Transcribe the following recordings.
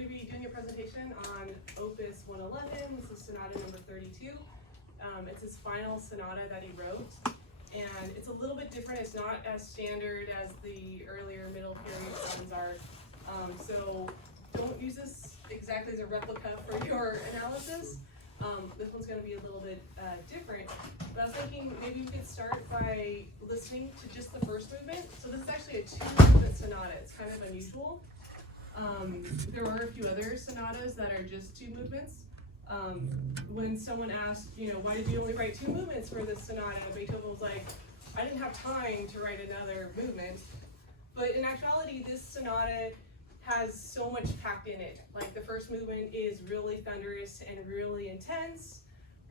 going to be doing a presentation on Opus 111. This is Sonata number 32. It's his final sonata that he wrote, and it's a little bit different. It's not as standard as the earlier middle period songs are. So don't use this exactly as a replica for your analysis. This one's going to be a little bit different, but I was thinking maybe we could start by listening to just the first movement. So this is actually a two-movement sonata. It's kind of unusual. There are a few other sonatas that are just two movements. When someone asked, why did you only write two movements for this sonata? Beethoven was like, I didn't have time to write another movement. But in actuality, this sonata has so much packed in it. Like the first movement is really thunderous and really intense,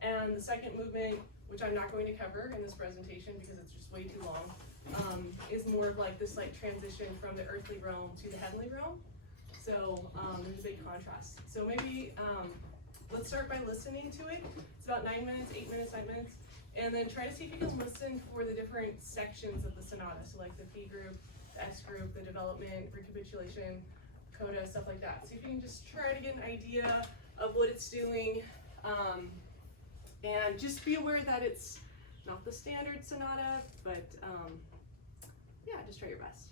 and the second movement, which I'm not going to cover in this presentation because it's just way too long, is more of like this transition from the earthly realm to the heavenly realm. So there's a big contrast. So maybe let's start by listening to it. It's about 9 minutes, 8 minutes, 9 minutes, and then try to see if you can listen for the different sections of the sonata. So like the P group, the S group, the development, recapitulation, coda, stuff like that. So if you can just try to get an idea of what it's doing, and just be aware that it's not the standard sonata, but yeah, just try your best.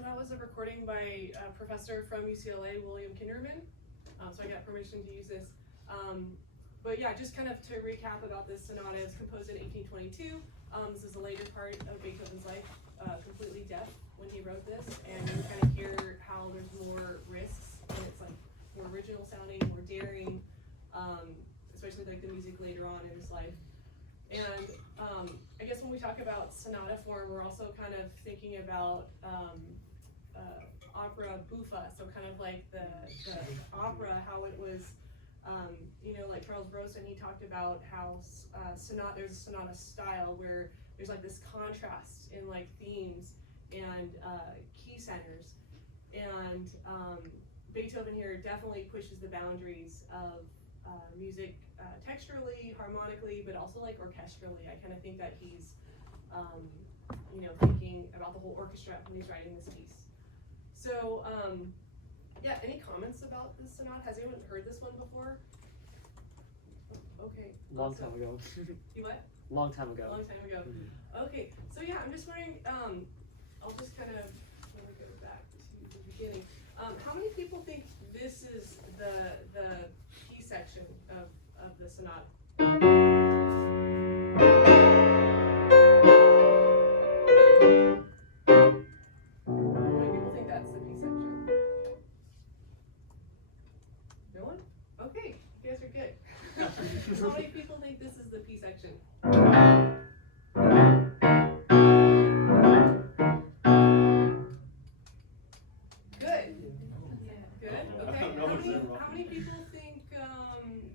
So that was a recording by a professor from UCLA, William Kinderman. So I got permission to use this. But yeah, just kind of to recap about this sonata, it's composed in 1822. This is a later part of Beethoven's life, completely deaf when he wrote this, and you kind of hear how there's more risks, and it's like more original sounding, more daring, especially like the music later on in his life. And I guess when we talk about sonata form, we're also kind of thinking about opera buffa, so kind of like the opera, how it was, like Charles Rosen, he talked about how there's a sonata style where there's like this contrast in like themes and key centers. And Beethoven here definitely pushes the boundaries of music texturally, harmonically, but also like orchestrally. I kind of think that he's, thinking about the whole orchestra when he's writing this piece. So, yeah, any comments about this sonata? Has anyone heard this one before? Okay. Long time ago. You what? Long time ago. Long time ago. Mm-hmm. Okay, so yeah, I'm just wondering, I'll just kind of, let me go back to the beginning. How many people think this is the key section of the sonata? How many people think that's the P section? No one? Okay, you guys are good. How many people think this is the P section? Good. Good. Okay. How many people think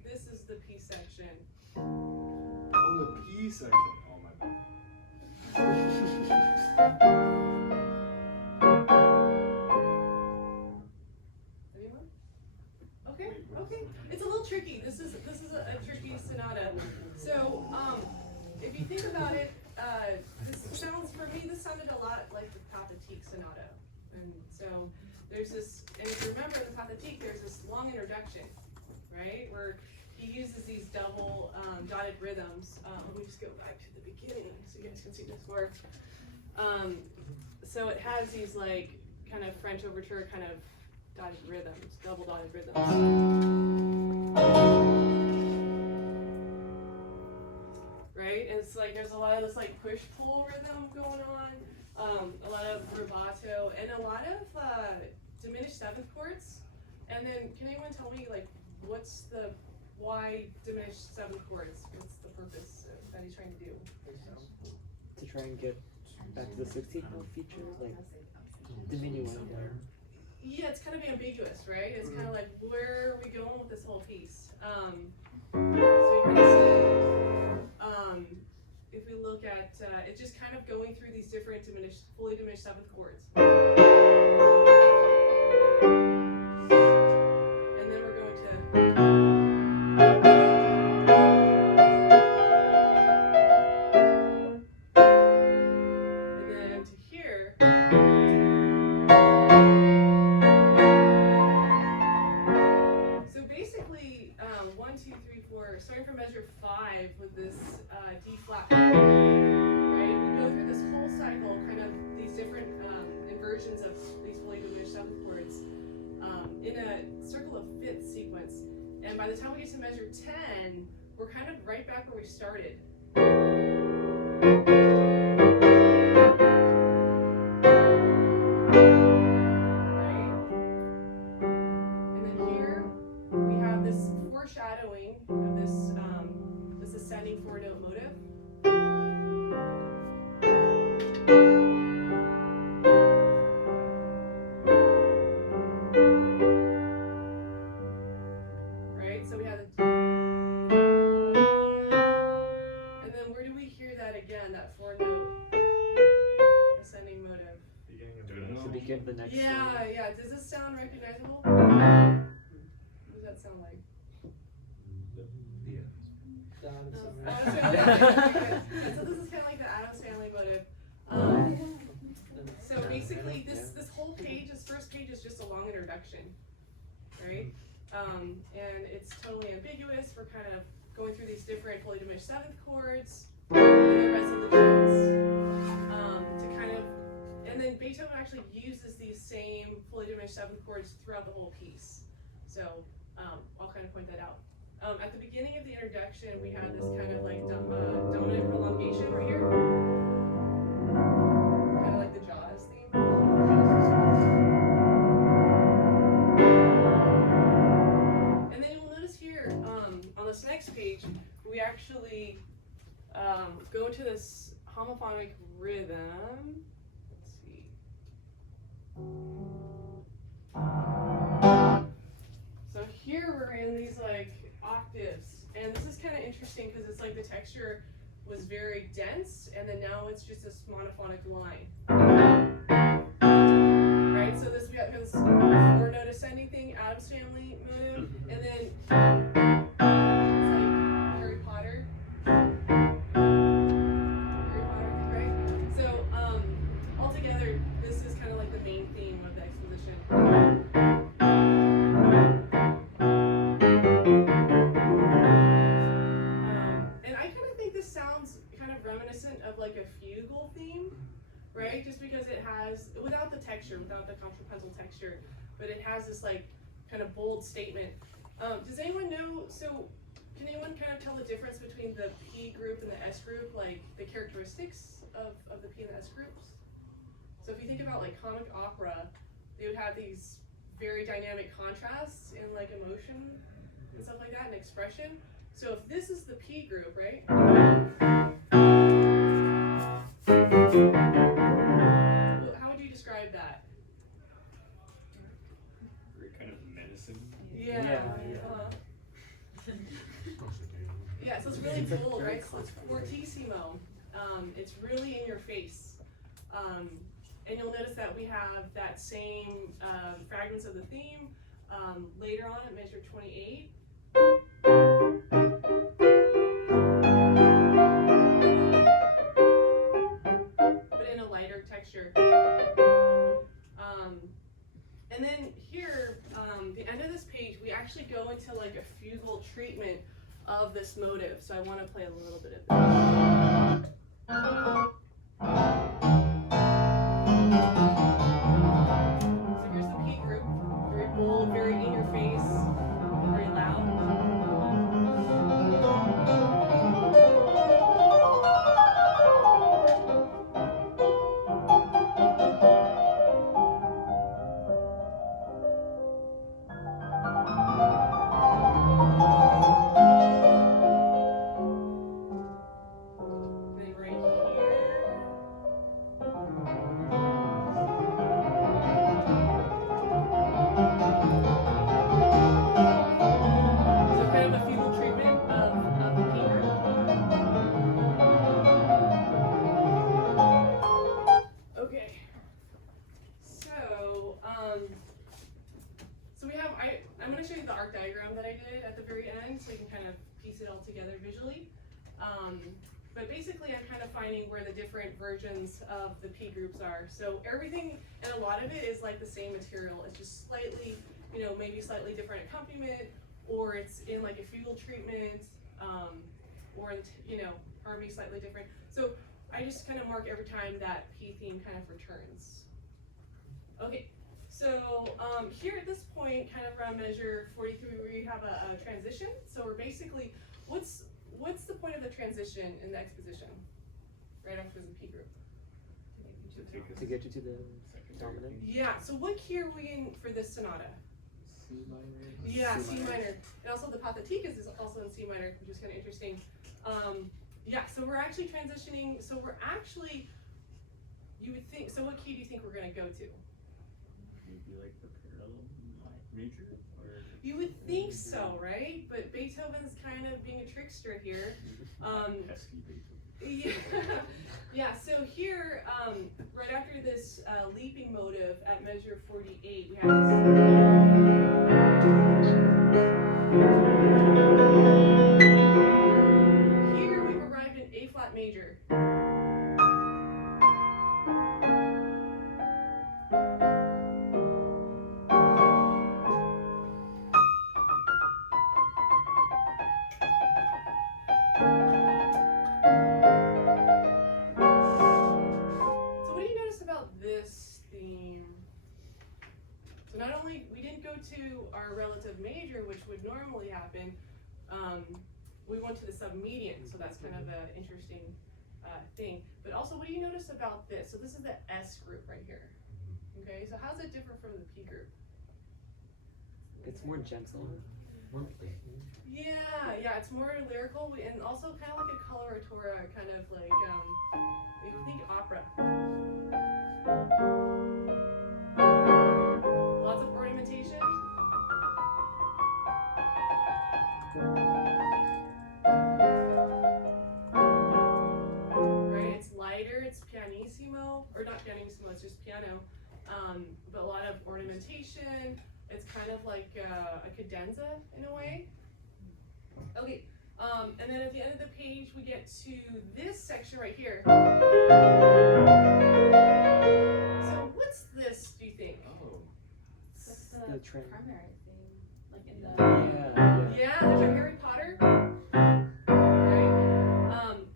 this is the P section? Oh, the P section. Oh my god. Anyone? Okay. It's a little tricky. This is a tricky sonata. So if you think about it, this sounded a lot like the Pathétique sonata. And so there's this, and if you remember in the Pathétique, there's this long introduction, right? Where he uses these double dotted rhythms. Let me just go back to the beginning so you guys can see this work. So it has these like kind of French overture kind of dotted rhythms, double dotted rhythms. Right? And it's like there's a lot of this like push-pull rhythm going on, a lot of rubato, and a lot of diminished seventh chords. And then can anyone tell me like why diminished seventh chords? What's the purpose that he's trying to do? To try and get back to the 16th note feature, like diminuent there. Yeah, it's kind of ambiguous, right? It's kind of like, where are we going with this whole piece? So you're going to see, if we look at, it's just kind of going through these different fully diminished seventh chords. And then we're going to... starting from measure 5 with this D flat, right? We go through this whole cycle, kind of these different inversions of these fully diminished seventh chords in a circle of fifth sequence. And by the time we get to measure 10, we're kind of right back where we started. Foreshadowing of this ascending four-note motive. Right, so we have the, and then where do we hear that again? That four-note ascending motive. To begin the next. Yeah. Does this sound recognizable? What does that sound like? So this is kind of like the Addams Family motive. So basically, this whole page, this first page, is just a long introduction, right? And it's totally ambiguous. We're kind of going through these different fully diminished seventh chords, and the resolutions, to kind of, And then Beethoven actually uses these same fully diminished seventh chords throughout the whole piece. So I'll kind of point that out. At the beginning of the introduction, we had this kind of like dominant prolongation right here. Kind of like the Jaws theme. And then you'll notice here, on this next page, we actually go to this homophonic rhythm. Let's see. So here we're in these like octaves, and this is kind of interesting because it's like the texture was very dense, and then now it's just this monophonic line. Right, so this we got this four note ascending thing, Adam's Family motive, and then it's like Harry Potter. Right? So altogether, this is kind of like the main theme of the exposition. And I kind of think this sounds kind of reminiscent of like a fugal theme, right? Just because it has, without the texture, without the contrapuntal texture, but it has this like kind of bold statement. Does anyone know, so can anyone kind of tell the difference between the P group and the S group, like the characteristics of the P and the S groups? So if you think about like comic opera, they would have these very dynamic contrasts in like emotion and stuff like that, and expression. So if this is the P group, right? How would you describe that? Very kind of menacing. Yeah. Yeah, so it's really bold, right? So it's fortissimo. It's really in your face. And you'll notice that we have that same fragments of the theme later on at measure 28. But in a lighter texture. And then here, the end of this page, we actually go into like a fugal treatment of this motive. So I want to play a little bit of this. So here's the P group, very bold, very in your face, very loud. Then right here. So kind of a fugal treatment of the P group. Okay. So we have, I'm going to show you the arc diagram that I did at the very end so you can kind of piece it all together visually. But basically I'm kind of finding where the different versions of the P groups are. So everything, and a lot of it is like the same material. It's just slightly, maybe slightly different accompaniment, or it's in like a fugal treatment, or in, harmony slightly different. So I just kind of mark every time that P theme kind of returns. Okay, so here at this point, kind of around measure 43, we have a transition. So we're basically, what's the point of the transition in the exposition? Right after the P group. To get you to the dominant? Yeah, so what key are we in for this sonata? C minor? Yeah, C minor. And also the Patheticas is also in C minor, which is kind of interesting. Yeah, so we're actually transitioning, so we're actually, you would think, so what key do you think we're going to go to? Maybe like the parallel major? Or You would think so, right? But Beethoven's kind of being a trickster here. pesky Beethoven. Yeah, yeah, so here, right after this leaping motive at measure 48, we have this. Here we've arrived in A flat major. So what do you notice about this major, which would normally happen, we went to the submedian, so that's kind of an interesting thing. But also, what do you notice about this? So this is the S group right here. Okay, so how's it different from the P group? It's more gentle. Yeah, it's more lyrical and also kind of like a coloratura, kind of like, you think opera. Lots of ornamentation. Right, it's lighter, it's pianissimo, or not pianissimo, it's just piano, but a lot of ornamentation. It's kind of like a cadenza in a way. Okay, and then at the end of the page we get to this section right here. So what's this, do you think? Oh. That's The the train. primary thing, like in the. Yeah, there's a Harry Potter. Right?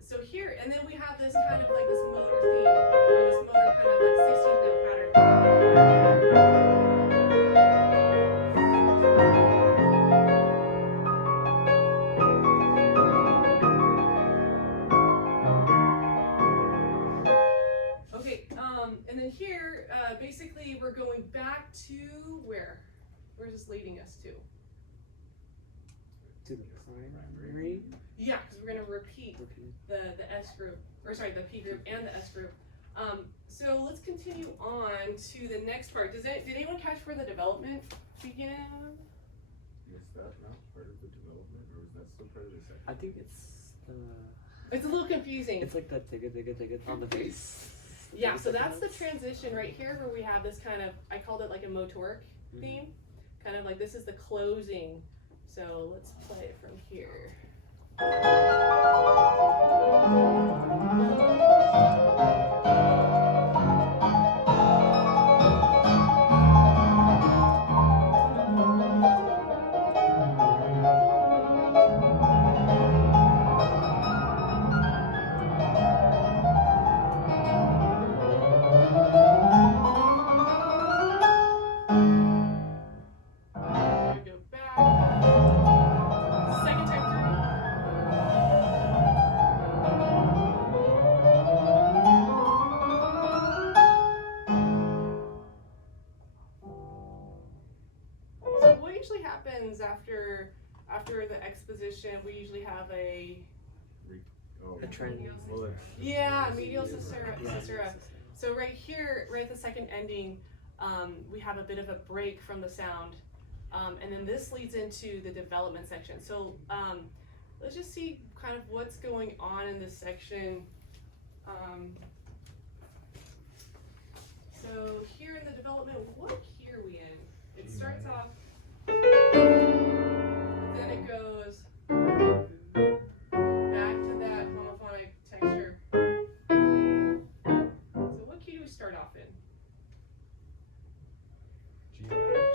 So here, and then we have this kind of like this motor theme, or this motor kind of like 16th note pattern. Okay, and then here, basically we're going back to where? Where's this leading us to? To the primary. Yeah, because we're gonna repeat the S group, or sorry, the P group and the S group. So let's continue on to the next part. Did anyone catch where the development began? Is that not part of the development, or is that still part of the section? I think it's It's a little confusing. it's like the digga on the bass. Yeah, so that's the transition right here where we have this kind of, I called it like a motoric theme. Kind of like this is the closing. So let's play it from here. Go back. Second time through. So what usually happens after the exposition? We usually have a A trend. Well, medial cesura. So right here, right at the second ending, we have a bit of a break from the sound, and then this leads into the development section. So let's just see kind of what's going on in this section. So here in the development, what key are we in? It starts off, then it goes back to that homophonic texture. So what key do we start off in?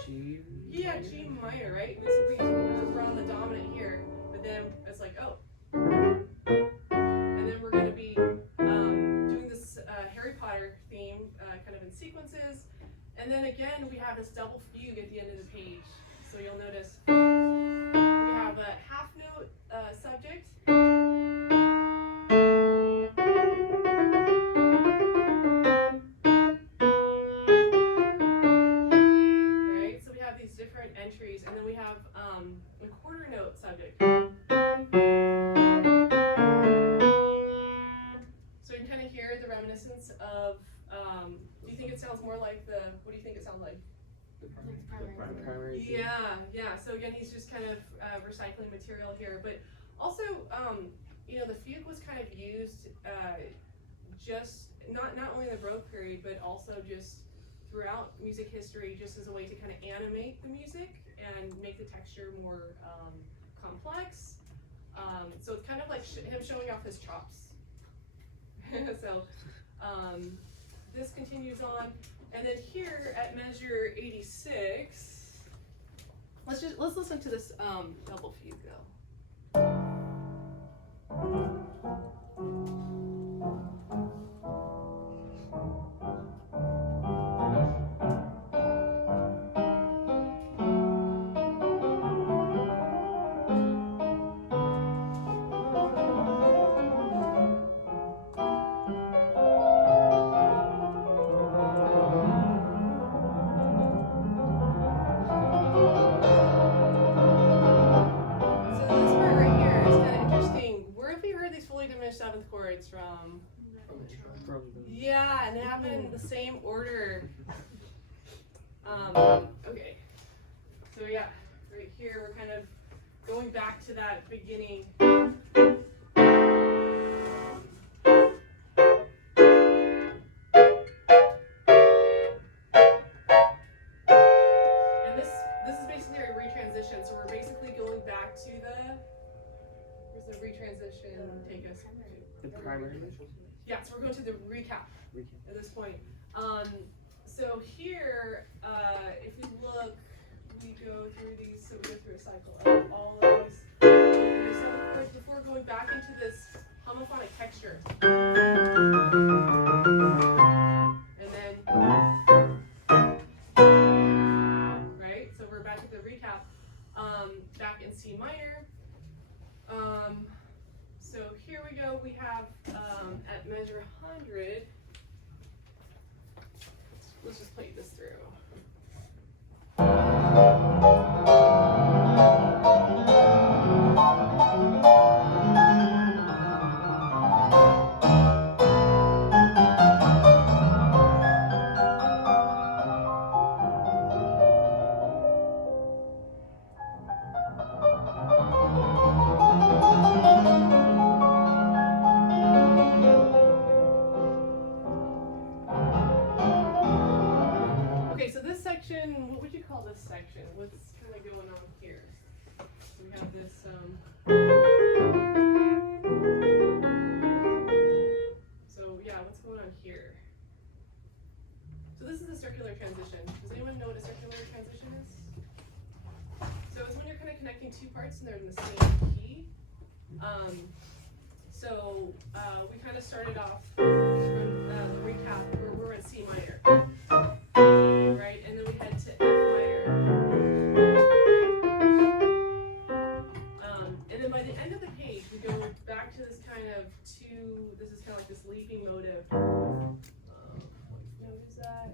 G. Yeah, G minor, right? We're on the dominant here, but then it's like, oh. And then we're going to be doing this Harry Potter theme kind of in sequences. And then again, we have this double fugue at the end of the page. So you'll notice we have a half note subject. Right? So we have these different entries, and then we have a quarter note subject. So you can kind of hear the reminiscence of, do you think it sounds more like what do you think it sounds like? the Primary. Yeah. So again, he's just kind of recycling material here, but also, the fugue was kind of used just not only in the Baroque period, but also just throughout music history, just as a way to kind of animate the music and make the texture more complex. So it's kind of like him showing off his chops. So this continues on. And then here at measure 86, let's listen to this double fugue though. chords from. From the Yeah, and they happen in the same order. Okay. So yeah, right here we're kind of going back to that beginning. And this is basically a retransition. So we're basically going back to where's the retransition take us to? the primary. Yeah, so we're going to the recap at this point. So here, if we look, we go through these, so we go through a cycle of all of these. Okay, so before going back into this homophonic texture. And then, right, so we're back at the recap, back in C minor. So here we go, we have at measure 100, let's just play this through. Okay, so this section, what would you call this section? What's kind of going on here? We have this, so yeah, what's going on here? So this is a circular transition. Does anyone know what a circular transition is? So it's when you're kind of connecting two parts and they're in the same key. So we kind of started off from the recap where we're in C minor. Right, and then we head to F minor. And then by the end of the page, we go back to this kind of this is kind of like this leaping motive. What note is that?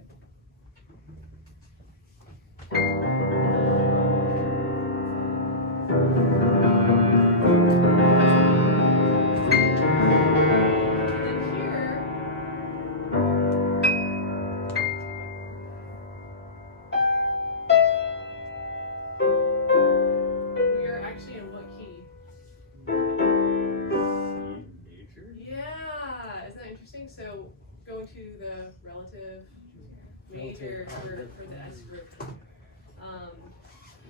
So going to the relative major for the S group.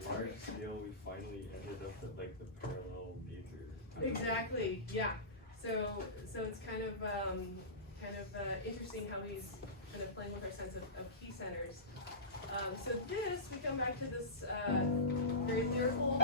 Large scale, we finally ended up at like the parallel major. Exactly. Yeah. So it's kind of interesting how he's kind of playing with our sense of key centers. So this we come back to this very lyrical.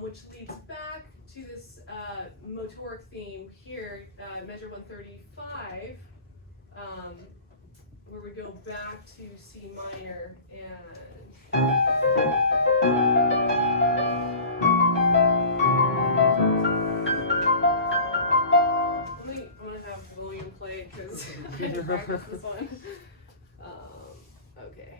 Which leads back to this motoric theme here, measure 135, where we go back to C minor and I'm gonna have William play because I had to practice this one. Okay.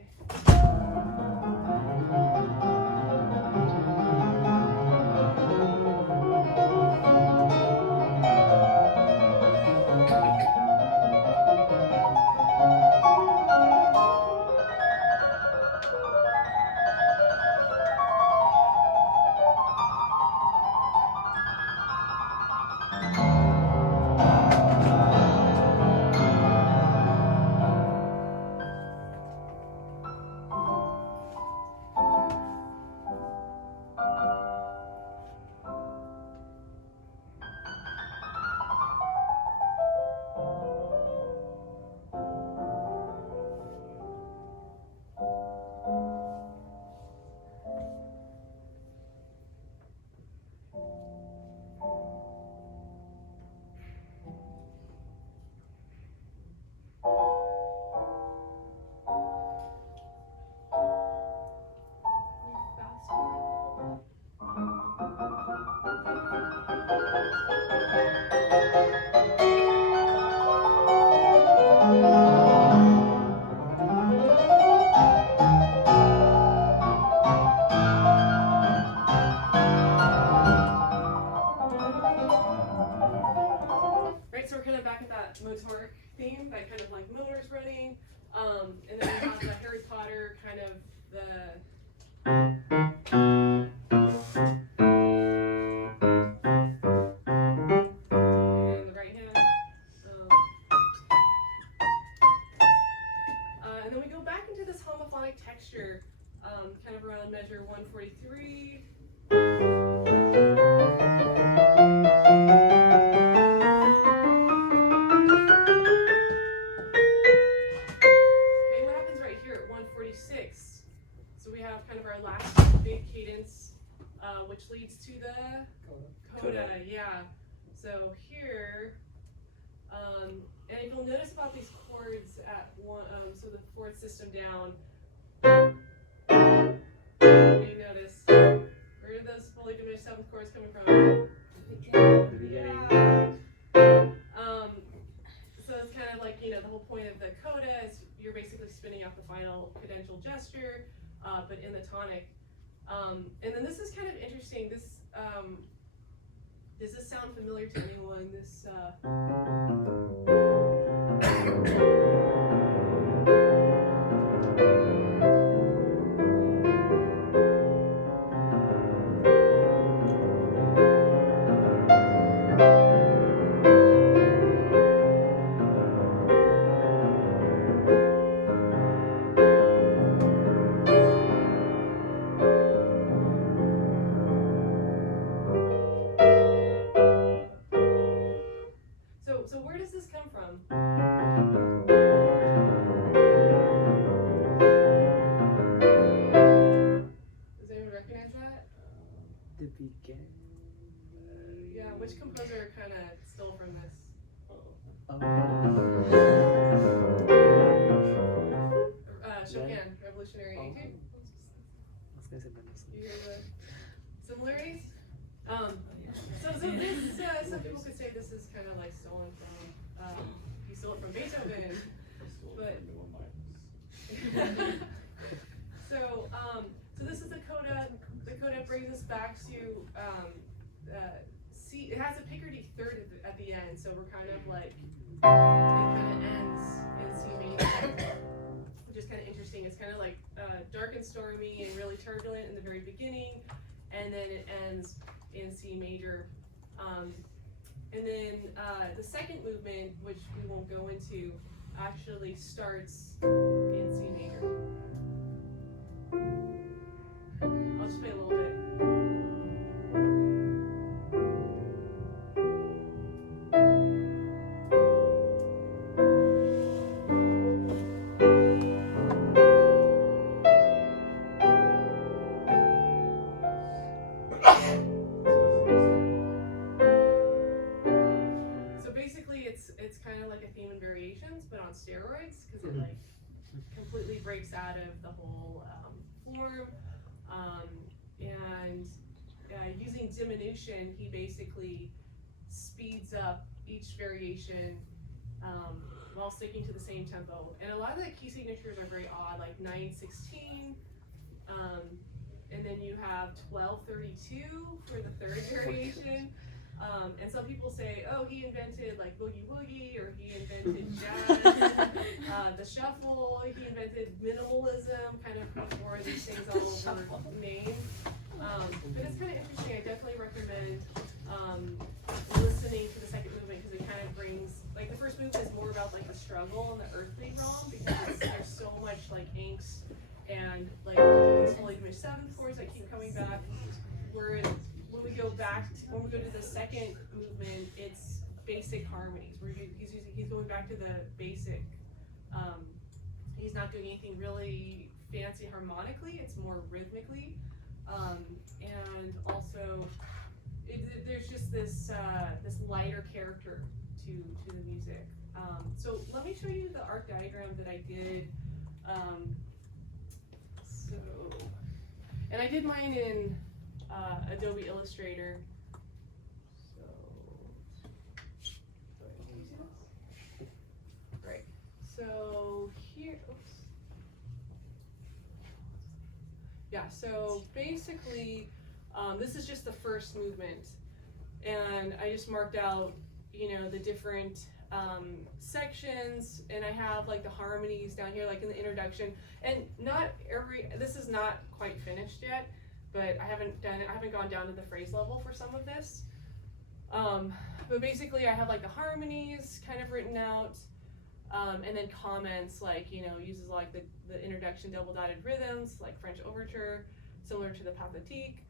we're kind of back at that motoric theme, that kind of like motors running. And then we have the Harry Potter kind of and the right hand. And then we go back into this homophonic texture, kind of around measure 143. Okay, what happens right here at 146? So we have kind of our last big cadence, which leads to the coda. Yeah. So here, and if you'll notice about these chords at one, so the fourth system down, you notice where are those fully diminished seventh chords coming from? Yeah. So it's kind of like, you know, the whole point of the coda is you're basically spinning out the final cadential gesture, but in the tonic. And then this is kind of interesting. This does this sound familiar to anyone? This so where does this come from? Does anyone recognize that? The beginning. Yeah, which composer kind of stole from this? Chopin, Revolutionary Etude. I was gonna say Mendelssohn. You hear the similarities? So this, some people could say this is kind of like stolen from, he stole it from Beethoven, but, so this is the coda. The coda brings us back to, C. It has a Picardy third at the end, so we're kind of like, it kind of ends in C major, which is kind of interesting. It's kind of like dark and stormy and really turbulent in the very beginning, and then it ends in C major. And then the second movement, which we won't go into, actually starts in C major. I'll just play a little bit. So basically it's kind of like a theme in variations, but on steroids, because it like completely breaks out of the whole form. And using diminution, he basically speeds up each variation while sticking to the same tempo. And a lot of the key signatures are very odd, like 9/16, and then you have 12/32 for the third variation. And some people say, oh, he invented like boogie woogie, or he invented jazz, the shuffle, he invented minimalism, kind of before these things all were named. But it's kind of interesting. I definitely recommend listening to the second movement, because it kind of brings, like the first movement is more about like the struggle and the earthly realm, because there's so much like angst and like these fully diminished seventh chords that keep coming back. Whereas when we go to the second movement, it's basic harmonies, where he's going back to the basic. He's not doing anything really fancy harmonically. It's more rhythmically, and also there's just this lighter character to the music. So let me show you the arc diagram that I did. And I did mine in Adobe Illustrator. So, great. So here, oops. Yeah, so basically, this is just the first movement. And I just marked out, you know, the different sections, and I have like the harmonies down here, like in the introduction. And this is not quite finished yet, but I haven't gone down to the phrase level for some of this. But basically I have like the harmonies kind of written out, and then comments like, you know, uses like the introduction double dotted rhythms, like French overture, similar to the Pathétique.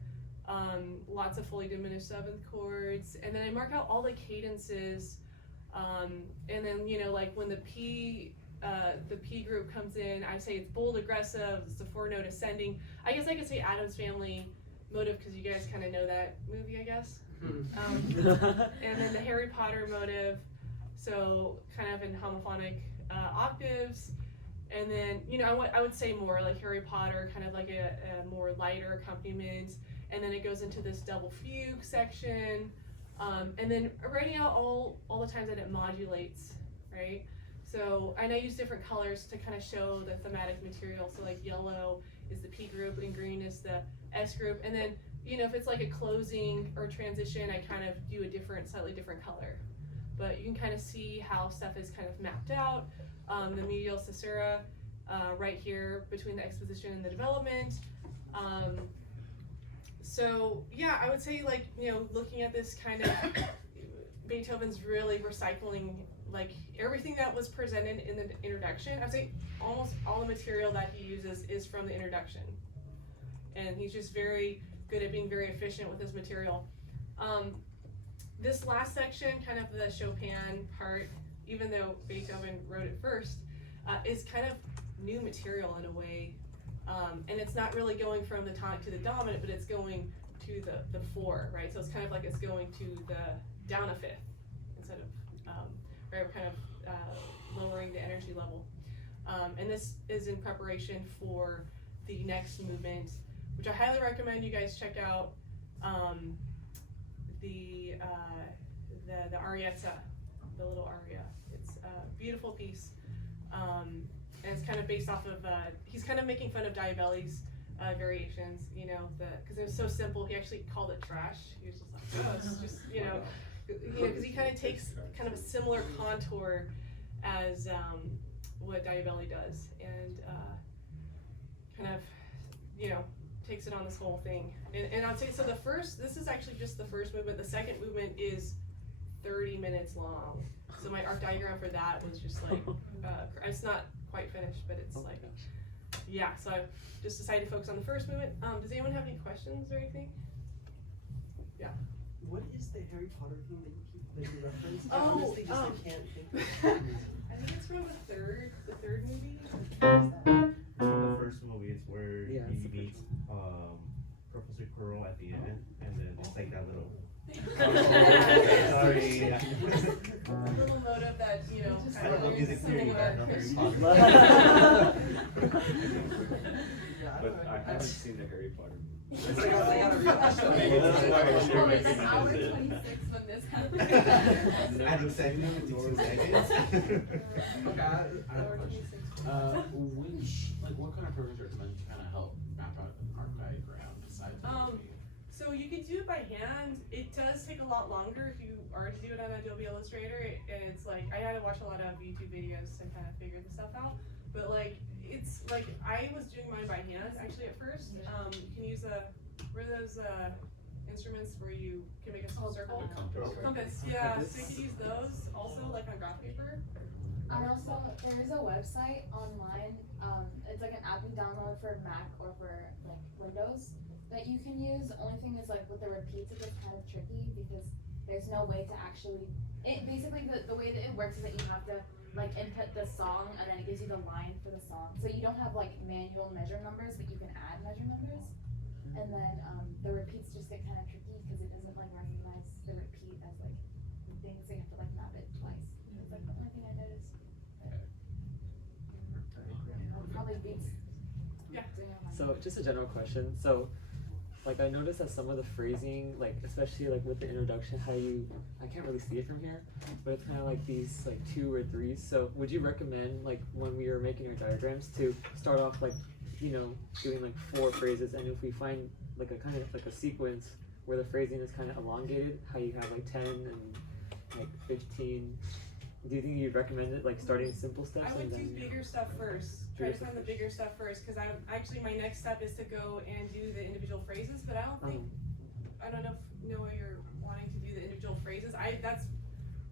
Lots of fully diminished seventh chords, and then I mark out all the cadences, and then, you know, like when the P group comes in, I say it's bold aggressive, it's a 4-note ascending. I guess I could say Addams Family motive because you guys kind of know that movie, I guess. And then the Harry Potter motive, so kind of in homophonic octaves. And then, you know, I would say more like Harry Potter, kind of like a more lighter accompaniment. And then it goes into this double fugue section. And then writing out all the times that it modulates, right? So, and I use different colors to kind of show the thematic material. So like yellow is the P group and green is the S group. And then, you know, if it's like a closing or transition, I kind of do a slightly different color. But you can kind of see how stuff is kind of mapped out. The medial caesura right here between the exposition and the development. So yeah, I would say, like, you know, looking at this kind of, Beethoven's really recycling like everything that was presented in the introduction. I'd say almost all the material that he uses is from the introduction. And he's just very good at being very efficient with his material. This last section, kind of the Chopin part, even though Beethoven wrote it first, is kind of new material in a way. And it's not really going from the tonic to the dominant, but it's going to the 4, right? So it's kind of like it's going to the down a fifth instead of, right, we're kind of lowering the energy level. And this is in preparation for the next movement, which I highly recommend you guys check out. The Arietta, the little aria. It's a beautiful piece. And it's kind of based off of, he's kind of making fun of Diabelli's variations, you know, because it was so simple. He actually called it trash. He was just like, oh, it's just, you know, because he kind of takes kind of a similar contour as what Diabelli does, and kind of, you know, takes it on this whole thing. And I'd say, so this is actually just the first movement. The second movement is 30 minutes long. So my art diagram for that was just like, it's not quite finished, but it's like, yeah, so I just decided to focus on the first movement. Does anyone have any questions or anything? Yeah. What is the Harry Potter thing that you reference? I Oh, honestly just I can't think of it. I think it's from the third movie. The first movie is where Yeah, it's he the meets Professor Quirrell at the end, and then it's like that little. Sorry. Yeah. A little motive that, you know, I don't know music theory, but I know Harry Potter. But I haven't seen the Harry Potter movie. It's like, I gotta rewatch Maybe that's why I should Oh, it's recognize hour it. 26 when this happened. Adam Sandler with 2 seconds. Okay, I have a question. What kind of programs are meant to kind of help map out an art diagram besides the movie? So you can do it by hand. It does take a lot longer if you are to do it on Adobe Illustrator. It's like, I had to watch a lot of YouTube videos to kind of figure this stuff out. But like, it's like, I was doing mine by hand actually at first. You can use what are those instruments where you can make a small circle? Compass, yeah. So you can use those also, like on graph paper. And also, there is a website online, it's like an app you download for Mac or for like Windows that you can use. The only thing is like with the repeats, it gets kind of tricky because there's no way to actually, basically the way that it works is that you have to like input the song and then it gives you the line for the song. So you don't have like manual measure numbers, but you can add measure numbers. And then the repeats just get kind of tricky because it doesn't like recognize the repeat as like things, so you have to like map it twice. It's like the only thing I noticed. Probably beats. Yeah. So just a general question. So like I noticed that some of the phrasing, like especially like with the introduction, I can't really see it from here, but it's kind of like these like 2 or 3s. So would you recommend like when we are making our diagrams to start off like, you know, doing like 4 phrases, and if we find like a kind of like a sequence where the phrasing is kind of elongated, how you have like 10 and like 15. Do you think you'd recommend it, like starting simple steps I would and do then? bigger stuff first. Try Bigger to stuff find the bigger stuff first, because I'm actually, my next step is to go and do the individual phrases, but I don't think, I don't know if Noah, you're wanting to do the individual phrases. That's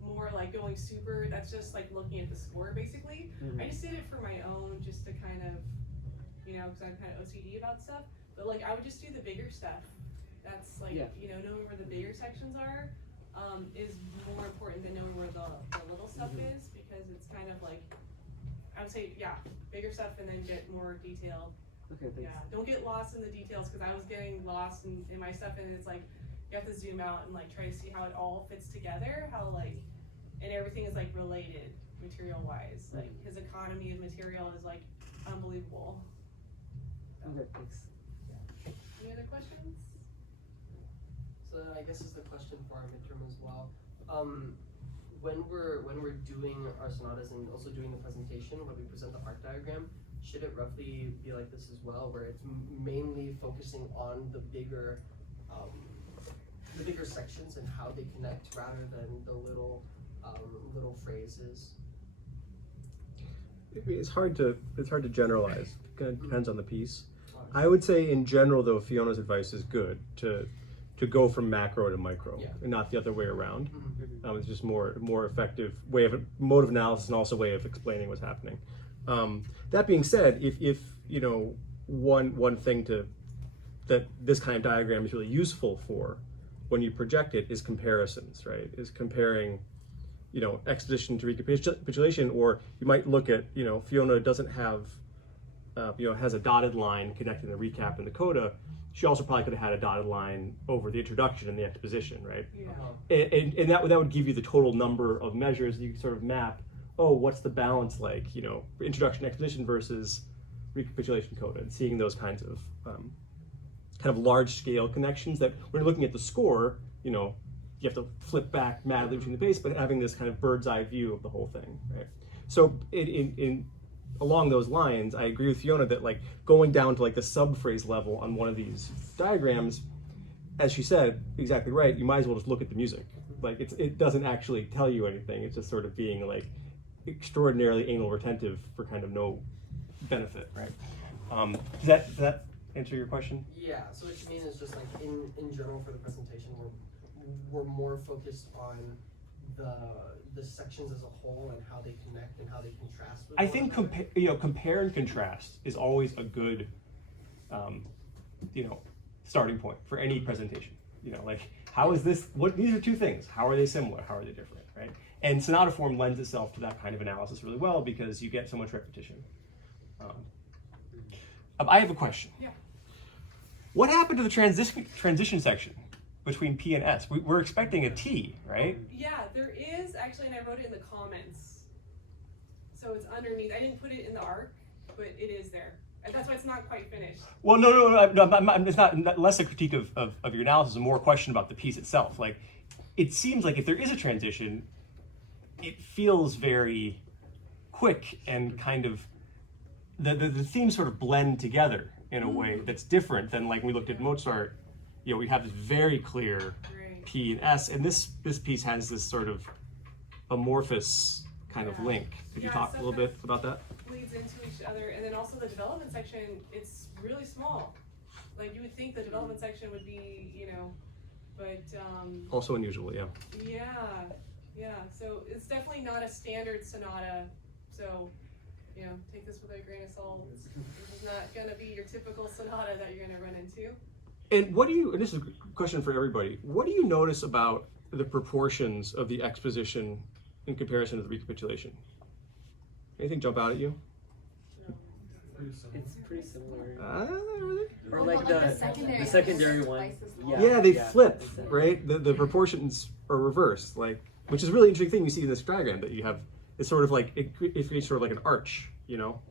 more like going super, that's just like looking at the score basically. Mhm. I just did it for my own, just to kind of, you know, because I'm kind of OCD about stuff, but like I would just do the bigger stuff. That's like, Yeah. you know, knowing where the bigger sections are is more important than knowing where the little stuff Mhm. is, because it's kind of like, I would say, yeah, bigger stuff and then get more detailed. Okay, thanks. Yeah, don't get lost in the details, because I was getting lost in my stuff, and it's like, you have to zoom out and like try to see how it all fits together, how like, and everything is like related material wise. Like his economy of material is like unbelievable. Okay, thanks. Any other questions? So then I guess is the question for our midterm as well. When we're doing our sonatas and also doing the presentation, when we present the arc diagram, should it roughly be like this as well, where it's mainly focusing on the bigger sections and how they connect rather than the little phrases? It's hard to generalize. It kind of depends on the piece. I would say in general, though, Fiona's advice is good to go from macro to micro, Yeah. and not the other way around. Mm-hmm. It's just more effective way of mode of analysis and also way of explaining what's happening. That being said, if you know one thing that this kind of diagram is really useful for when you project it is comparisons, right? Is comparing, you know, exposition to recapitulation, or you might look at, you know, Fiona doesn't have, has a dotted line connecting the recap and the coda. She also probably could have had a dotted line over the introduction and the exposition, right? Yeah. And that would give you the total number of measures. You can sort of map, oh, what's the balance like, you know, introduction, exposition versus recapitulation, coda, and seeing those kinds of kind of large scale connections that when you're looking at the score, you know, you have to flip back madly between the bass, but having this kind of bird's eye view of the whole thing, right? So in along those lines, I agree with Fiona that like going down to like the subphrase level on one of these diagrams, as she said, exactly right, you might as well just look at the music. Like it doesn't actually tell you anything. It's just sort of being like extraordinarily anal retentive for kind of no benefit, right? Does that answer your question? Yeah, so what you mean is just like in general for the presentation, we're more focused on the sections as a whole and how they connect and how they contrast with I one think another. compare and contrast is always a good starting point for any presentation. You know, like how is this, these are two things, how are they similar, how are they different, right? And sonata form lends itself to that kind of analysis really well because you get so much repetition. I have a question. Yeah. What happened to the transition section between P and S? We're expecting a T, right? Yeah, there is actually, and I wrote it in the comments. So it's underneath. I didn't put it in the arc, but it is there. And that's why it's not quite finished. Well, no, it's not less a critique of your analysis, and more a question about the piece itself. Like, it seems like if there is a transition, it feels very quick and kind of, the themes sort of blend together in a way that's different than like we looked at Mozart. You know, we have this very clear Great. P and S, and this piece has this sort of amorphous kind of Yeah. link. Could you Yeah, talk a little bit about that? Bleeds into each other, and then also the development section, it's really small. Like you would think the development section would be, you know, but Also unusual, yeah. yeah. So it's definitely not a standard sonata. So, you know, take this with a grain of salt. This is not gonna be your typical sonata that you're gonna run into. And and this is a question for everybody, what do you notice about the proportions of the exposition in comparison to the recapitulation? Anything jump out at you? It's pretty similar. Really? Or Well, like but, the secondary one. twice as long. Yeah, they flip, exactly. right? The proportions are reversed, like, which is a really interesting thing you see in this diagram that you have. It's sort of like, it creates sort of like an arch, you know,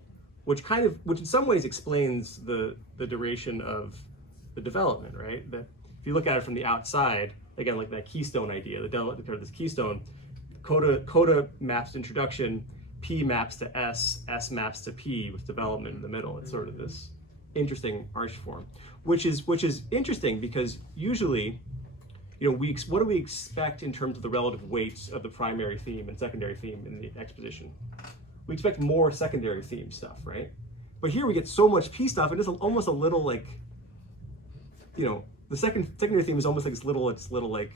which in some ways explains the duration of the development, right? That if you look at it from the outside, again, like that keystone idea, this keystone, coda maps to introduction, P maps to S maps to P with development in the middle. It's sort of this interesting arch form, which is interesting because usually what do we expect in terms of the relative weights of the primary theme and secondary theme in the exposition? We expect more secondary theme stuff, right? But here we get so much piece stuff, and it's almost a little like, the secondary theme is almost like it's little like,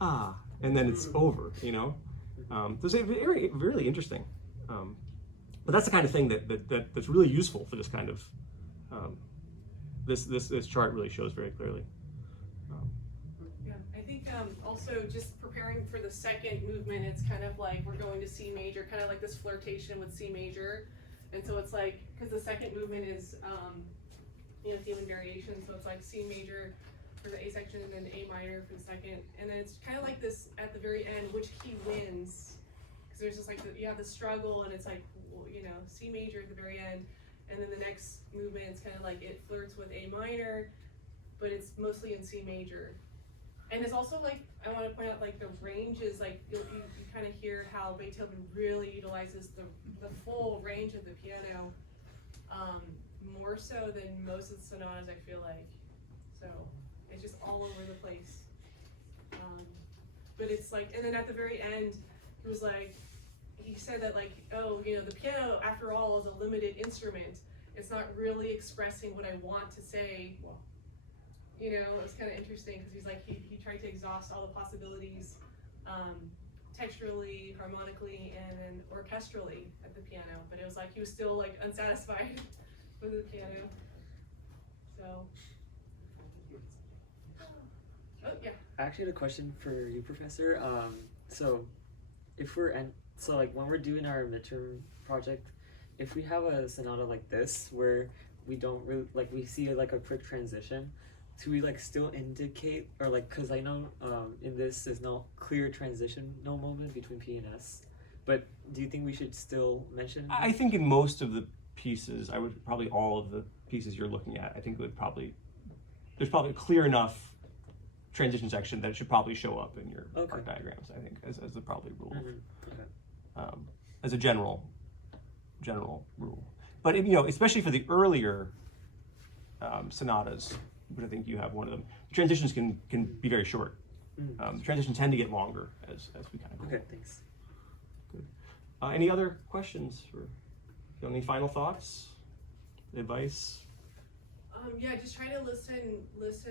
and then it's over, So it's very, really interesting. But that's the kind of thing that's really useful for this kind of, this chart really shows very clearly. Yeah, I think also just preparing for the second movement, it's kind of like we're going to C major, kind of like this flirtation with C major. And so it's like, because the second movement is, theme and variation, so it's like C major for the A section and then A minor for the second. And then it's kind of like this at the very end, which key wins? Because there's just like, you have the struggle, and it's like, C major at the very end. And then the next movement, it's kind of like it flirts with A minor, but it's mostly in C major. And it's also like, I want to point out like the ranges, like you kind of hear how Beethoven really utilizes the full range of the piano, more so than most of the sonatas, I feel like. So it's just all over the place. But it's like, and then at the very end, it was like, he said that like, the piano after all is a limited instrument. It's not really expressing what I want to say. It was kind of interesting because he's like, he tried to exhaust all the possibilities texturally, harmonically, and then orchestrally at the piano. But it was like he was still like unsatisfied with the piano. So, yeah. I actually had a question for you, Professor. So like when we're doing our midterm project, if we have a sonata like this where we don't really like, we see like a quick transition, do we like still indicate, or like, because I know in this there's no clear transition, no moment between P and S, but do you think we should still mention? I think in most of the pieces, probably all of the pieces you're looking at, I think there's probably a clear enough transition section that it should probably show up in your part diagrams, I think, as the probably rule. As a general rule. But especially for the earlier sonatas, which I think you have one of them, the transitions can be very short. The transitions tend to get longer as we kind of go. Okay, thanks. Good. Any other questions? Any final thoughts? Advice? Yeah, just try to listen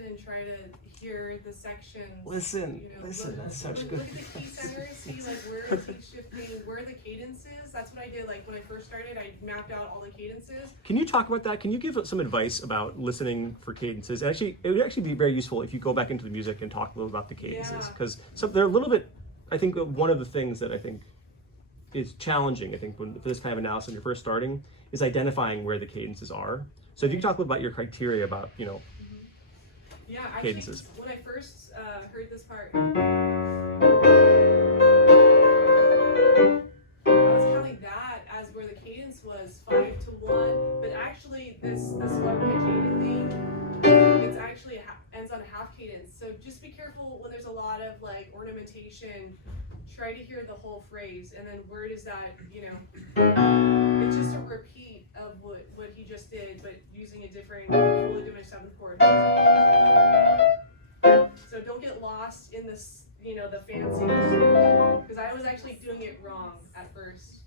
and try to hear the sections. Listen, that's such good. Look at the key centers, see like where is he shifting, where are the cadences. That's what I did, like when I first started, I mapped out all the cadences. Can you talk about that? Can you give some advice about listening for cadences? Actually, it would actually be very useful if you go back into the music and talk a little about the cadences, because they're a little bit, I think one of the things that I think is challenging, I think, for this kind of analysis when you're first starting, is identifying where the cadences are. So if you can talk a little about your criteria about, Yeah, actually, cadences. When I first heard this part, I was counting that as where the cadence was 5-1, but actually this larghetto thing, it's actually ends on a half cadence. So just be careful when there's a lot of like ornamentation. Try to hear the whole phrase, and then where does that, it's just a repeat of what he just did, but using a fully diminished seventh chord. So don't get lost in this, the fancies, because I was actually doing it wrong at first.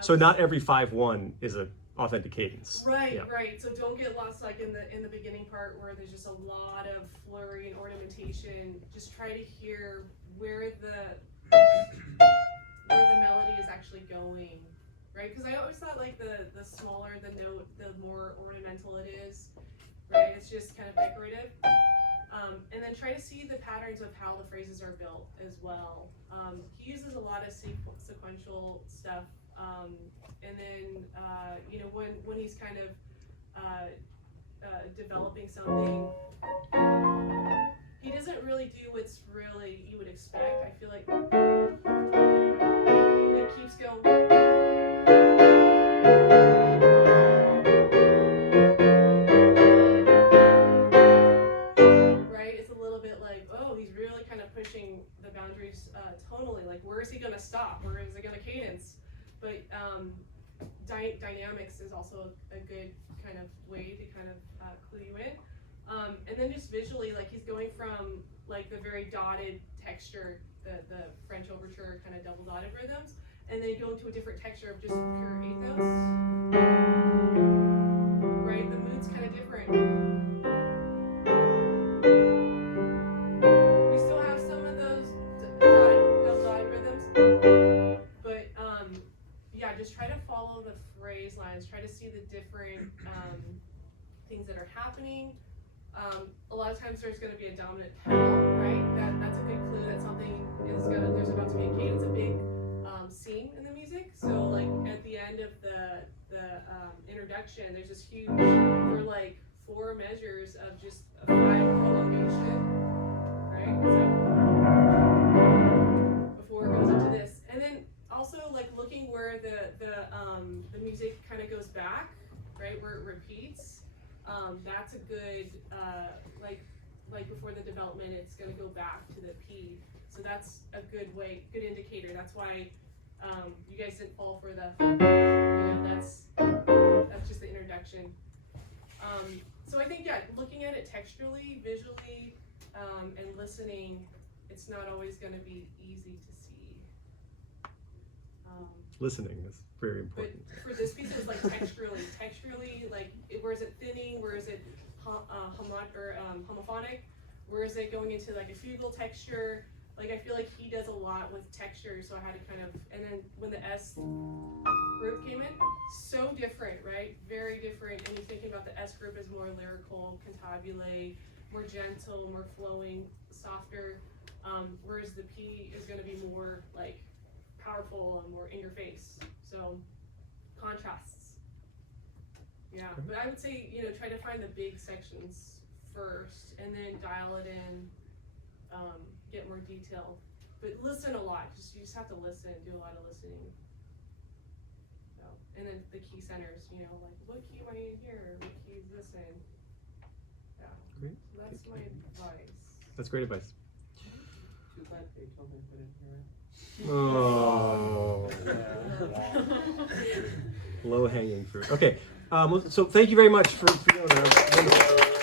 So not every 5-1 is an authentic cadence. Right, Yeah. right. So don't get lost like in the beginning part where there's just a lot of flurry and ornamentation. Just try to hear where the melody is actually going, right? Because I always thought like the smaller the note, the more ornamental it is, right? It's just kind of decorative. And then try to see the patterns of how the phrases are built as well. He uses a lot of sequential stuff. And then, when he's kind of developing something, he doesn't really do what's really you would expect. I feel like it keeps going. Right? It's a little bit like, oh, he's really kind of pushing the boundaries tonally. Like, where is he going to stop? Where is he going to cadence? But dynamics is also a good kind of way to kind of clue you in. And then just visually, like he's going from like the very dotted texture, the French overture kind of double dotted rhythms, and then go into a different texture of just pure eighth notes. Right, the mood's kind of different. We still have some of those double dotted rhythms, but yeah, just try to follow the phrase lines. Try to see the different things that are happening. A lot of times there's going to be a dominant pedal, right? That's a good clue that something is there's about to be a cadence, a big scene in the music. So like at the end of the introduction, there's this huge, for like 4 measures of just a 5 prolongation, right? So before it goes into this, and then also like looking where the music kind of goes back, right? Where it repeats. That's a good, like before the development, it's going to go back to the P. So that's a good indicator. That's why you guys didn't fall for the, that's just the introduction. So I think, yeah, looking at it textually, visually, and listening, it's not always going to be easy to see. Listening is very important. But for this piece, it's like texturally, like where is it thinning? Where is it homophonic? Where is it going into like a fugal texture? Like I feel like he does a lot with texture, so I had to kind of. And then when the S group came in, so different, right? Very different. And you're thinking about the S group as more lyrical, cantabile, more gentle, more flowing, softer. Whereas the P is going to be more like powerful and more in your face. So contrasts. Yeah, but I would say, try to find the big sections first and then dial it in, get more detail. But listen a lot. You just have to listen, do a lot of listening. So, and then the key centers, like what key am I in here? What key is this in? Yeah. Great. So that's my advice. That's great advice. Too bad Beethoven put in here. Oh. Low hanging fruit. Okay. So thank you very much for doing that.